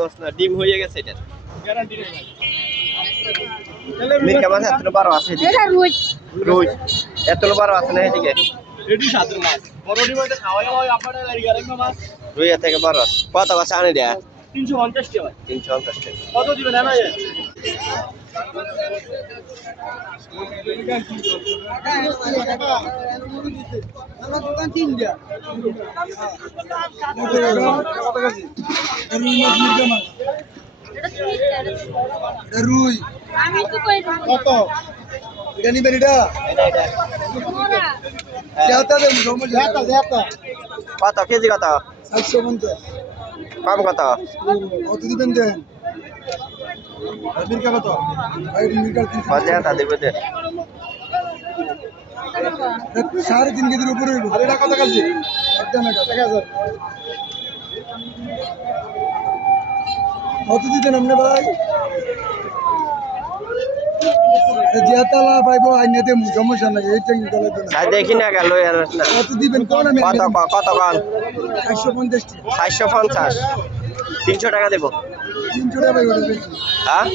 মাছ না, ডিম হয়ে গেছে এটা। মিরকা মাছ এতটা বড় আছে এদিকে। রুই এতটা বড় আছে না এদিকে। রুই এর থেকে বড় আছে। কত মাছ আনে দেয়া? 350 টাকা। 350 টাকা। কত দিবেন না? আমার দোকান 3 দিয়া। রুই আমি তো কই কত জানি বেরিডা যাতা দে যাতা কত কেজি কত? 750 কম কত? কত দিবেন দেন মির্কা কত ভাই মির্কা 300 বাজে তা দেবে দে। 3.5 কেজির উপরে হইব আরে কত কেজি একদম 1000 কত দিতেন আপনি ভাই জিয়াতালা পাইবো আইনাতে সমস্যা নাই এই টেকনিক গলার জন্য সাই দেখি না গেল এর না। কত দিবেন কোন আমি কত কত কল? 450 450 300 টাকা দেব। 300 টাকা ভাই ওটা বেশি হ্যাঁ